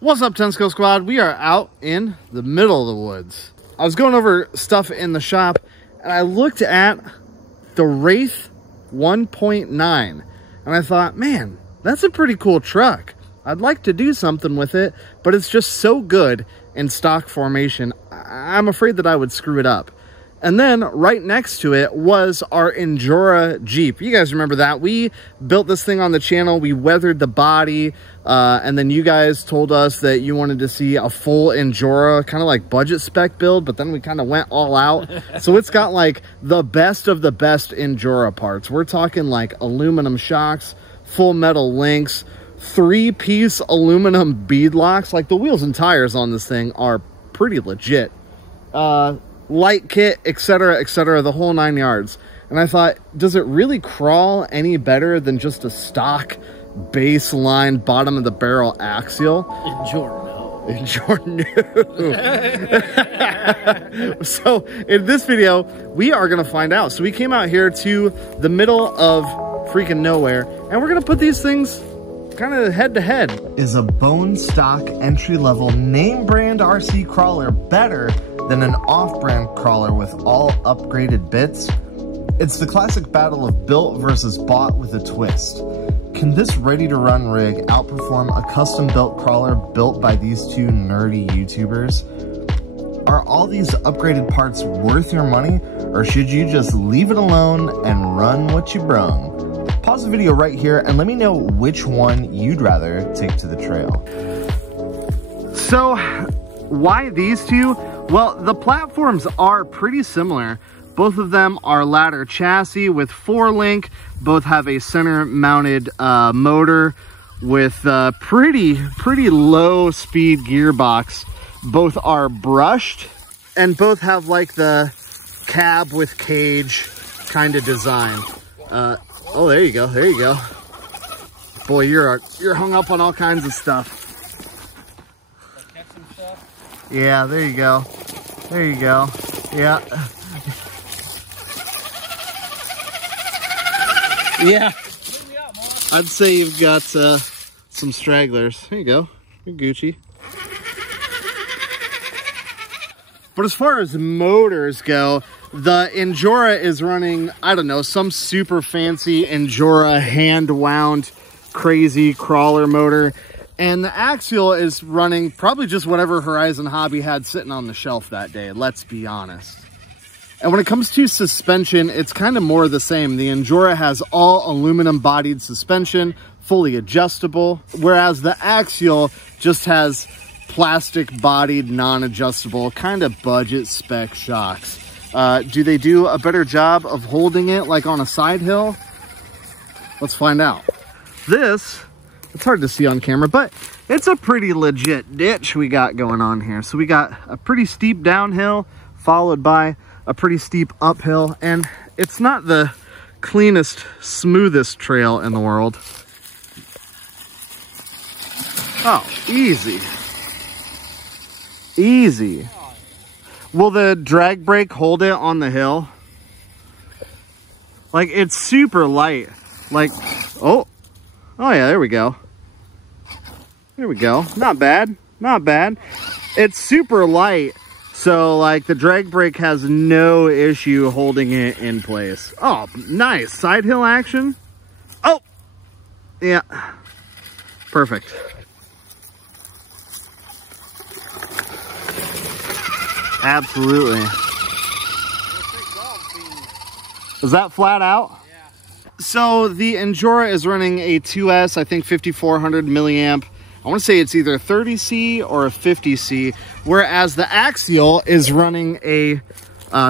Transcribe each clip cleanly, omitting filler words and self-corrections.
What's up, Tensco Squad? We are out in the middle of the woods. I was going over stuff in the shop and I looked at the Wraith 1.9 and I thought, man, that's a pretty cool truck. I'd like to do something with it, but it's just so good in stock formation, I'm afraid that I would screw it up. And then right next to it was our Injora Jeep. You guys remember that? We built this thing on the channel. We weathered the body. And then you guys told us that you wanted to see a full Injora, kind of like budget spec build, but then we kind of went all out. So it's got like the best of the best Injora parts. We're talking like aluminum shocks, full metal links, 3-piece aluminum bead locks. Like the wheels and tires on this thing are pretty legit. Light kit, etc., the whole 9 yards. And I thought, does it really crawl any better than just a stock baseline bottom of the barrel Axial? Injora no. So in this video, we are gonna find out. So we came out here to the middle of freaking nowhere, and we're gonna put these things kind of head to head. Is a bone stock entry-level name brand RC crawler better than an off-brand crawler with all upgraded bits? It's the classic battle of built versus bought with a twist. Can this ready-to-run rig outperform a custom-built crawler built by these two nerdy YouTubers? Are all these upgraded parts worth your money, or should you just leave it alone and run what you brung? Pause the video right here and let me know which one you'd rather take to the trail. So, why these two? Well, the platforms are pretty similar. Both of them are ladder chassis with 4-link. Both have a center mounted motor with pretty low speed gearbox. Both are brushed and both have like the cab with cage kind of design. Oh, there you go. There you go. Boy, you're hung up on all kinds of stuff. Yeah, there you go. There you go. Yeah. Yeah. I'd say you've got some stragglers. There you go. You're Gucci. But as far as motors go, the Injora is running, I don't know, some super fancy Injora hand-wound crazy crawler motor. And the Axial is running probably just whatever Horizon Hobby had sitting on the shelf that day, let's be honest. And when it comes to suspension, it's kind of more the same. The Injora has all aluminum bodied suspension, fully adjustable, whereas the Axial just has plastic bodied, non-adjustable, kind of budget spec shocks. Do they do a better job of holding it like on a side hill? Let's find out. This, it's hard to see on camera, but it's a pretty legit ditch we got going on here. So we got a pretty steep downhill followed by a pretty steep uphill, and it's not the cleanest, smoothest trail in the world. Oh, easy. Easy. Will the drag brake hold it on the hill? Like, it's super light. Like, oh yeah, there we go. There we go. Not bad. Not bad. It's super light. So, like, the drag brake has no issue holding it in place. Oh, nice. Side hill action. Oh! Yeah. Perfect. Absolutely. Is that flat out? Yeah. So, the Injora is running a 2S, I think 5400 milliamp. I want to say it's either 30C or a 50C, whereas the Axial is running a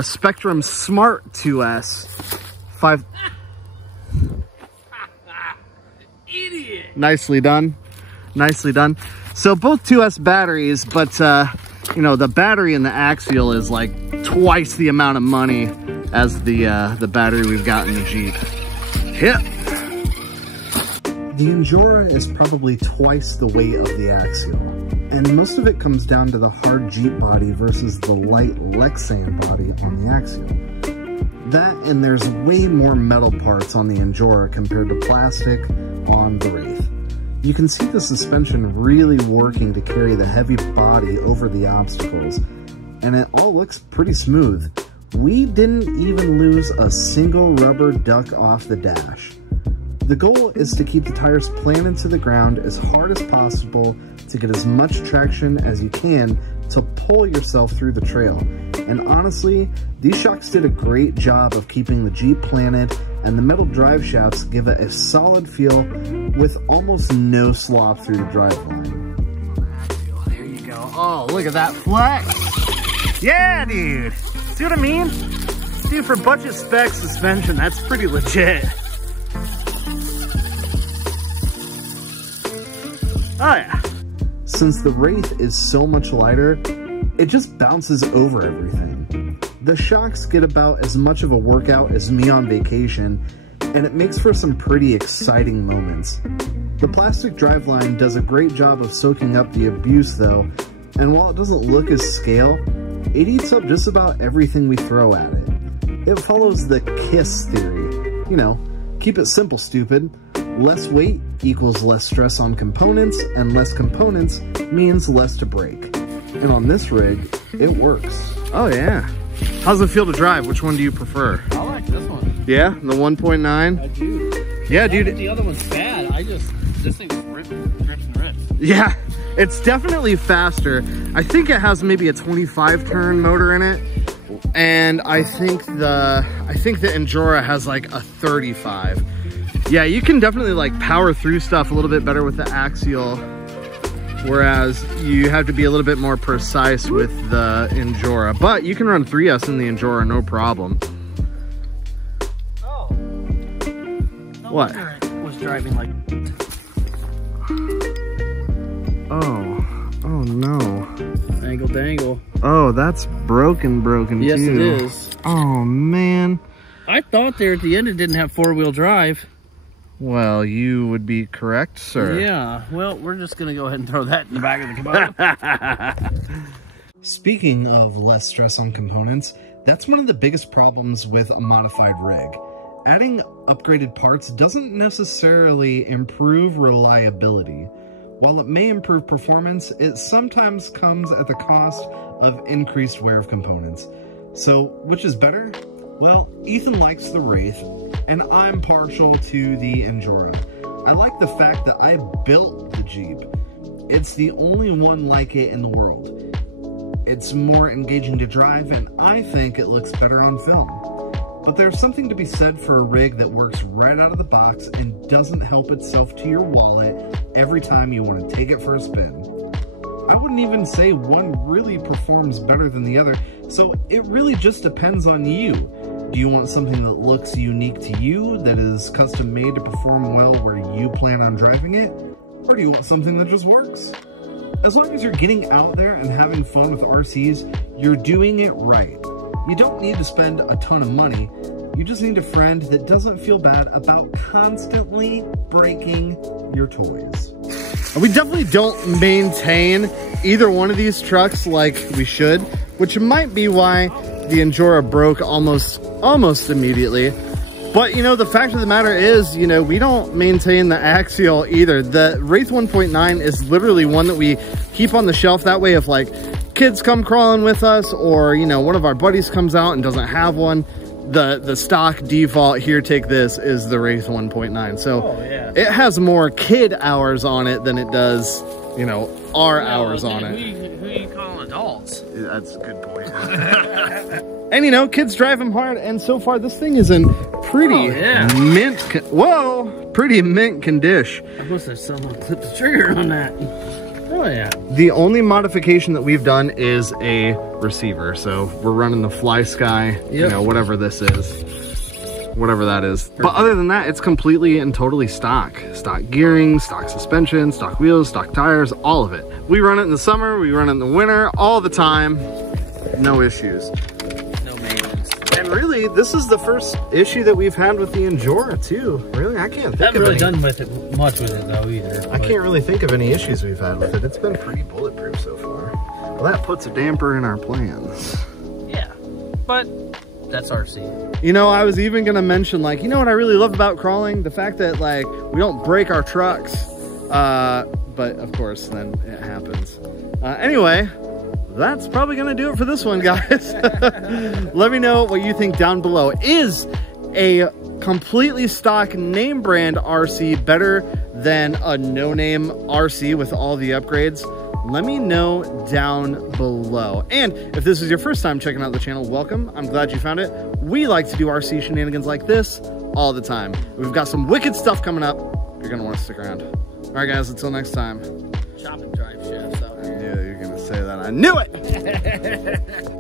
Spectrum Smart 2S. Idiot! Nicely done. Nicely done. So both 2S batteries, but you know, the battery in the Axial is like twice the amount of money as the battery we've got in the Jeep. Hit! The Injora is probably twice the weight of the Axial, and most of it comes down to the hard Jeep body versus the light Lexan body on the Axial. That, and there's way more metal parts on the Injora compared to plastic on the Wraith. You can see the suspension really working to carry the heavy body over the obstacles, and it all looks pretty smooth. We didn't even lose a single rubber duck off the dash. The goal is to keep the tires planted to the ground as hard as possible to get as much traction as you can to pull yourself through the trail. And honestly, these shocks did a great job of keeping the Jeep planted, and the metal drive shafts give it a solid feel with almost no slop through the driveline. There you go. Oh, look at that flex. Yeah, dude. See what I mean? Dude, for budget spec suspension, that's pretty legit. Oh yeah. Since the Wraith is so much lighter, it just bounces over everything. The shocks get about as much of a workout as me on vacation, and it makes for some pretty exciting moments. The plastic driveline does a great job of soaking up the abuse though, and while it doesn't look as scale, it eats up just about everything we throw at it. It follows the KISS theory. You know, keep it simple, stupid. Less weight equals less stress on components, and less components means less to break. And on this rig, it works. Oh yeah. How's it feel to drive? Which one do you prefer? I like this one. Yeah, the 1.9? I do. Yeah, dude. The other one's bad. This thing's drips and rips. Yeah, it's definitely faster. I think it has maybe a 25 turn motor in it. And I think the Injora has like a 35. Yeah, you can definitely like power through stuff a little bit better with the Axial, whereas you have to be a little bit more precise with the Injora. But you can run 3S in the Injora, no problem. Oh. No What? wonder it was driving like... Oh no. Dangle. Oh, that's broken Yes, too. it is. Oh man. I thought there at the end it didn't have four-wheel drive. Well, you would be correct, sir. Yeah, well, we're just going to go ahead and throw that in the back of the Kubota. Speaking of less stress on components, that's one of the biggest problems with a modified rig. Adding upgraded parts doesn't necessarily improve reliability. While it may improve performance, it sometimes comes at the cost of increased wear of components. So, which is better? Well, Ethan likes the Wraith, and I'm partial to the Injora. I like the fact that I built the Jeep. It's the only one like it in the world. It's more engaging to drive, and I think it looks better on film. But there's something to be said for a rig that works right out of the box and doesn't help itself to your wallet every time you want to take it for a spin. I wouldn't even say one really performs better than the other, so it really just depends on you. Do you want something that looks unique to you, that is custom made to perform well where you plan on driving it? Or do you want something that just works? As long as you're getting out there and having fun with RCs, you're doing it right. You don't need to spend a ton of money, you just need a friend that doesn't feel bad about constantly breaking your toys. We definitely don't maintain either one of these trucks like we should, which might be why the Injora broke almost immediately. But, you know, the fact of the matter is, you know, we don't maintain the Axial either. The Wraith 1.9 is literally one that we keep on the shelf. That way if, like, kids come crawling with us, or, you know, one of our buddies comes out and doesn't have one, the stock default, here, take this, is the Wraith 1.9. So it has more kid hours on it than it does, you know, our hours on it. Who you call adults? That's a good point. And you know, kids drive them hard, and so far this thing is in pretty pretty mint condition. I must have someone clipped the trigger on that. Oh yeah. The only modification that we've done is a receiver, so we're running the Fly Sky, you know, whatever this is, whatever that is. Perfect. But other than that, it's completely and totally stock gearing, stock suspension, stock wheels, stock tires, all of it. We run it in the summer, we run it in the winter, all the time, no issues. And really, this is the first issue that we've had with the Injora too. Really, I can't think of any. Haven't really done with it much with it though either. I can't really think of any issues we've had with it. It's been pretty bulletproof so far. Well, that puts a damper in our plans. Yeah, but that's RC. You know, I was even gonna mention, like, you know what I really love about crawling? The fact that, like, we don't break our trucks. But of course, then it happens. Anyway, that's probably gonna do it for this one, guys. Let me know what you think down below. Is a completely stock name brand RC better than a no-name RC with all the upgrades? Let me know down below. And if this is your first time checking out the channel, welcome. I'm glad you found it. We like to do RC shenanigans like this all the time. We've got some wicked stuff coming up. You're gonna want to stick around. All right, guys, until next time. Chop and drive shifts. I knew you were gonna say that. I knew it.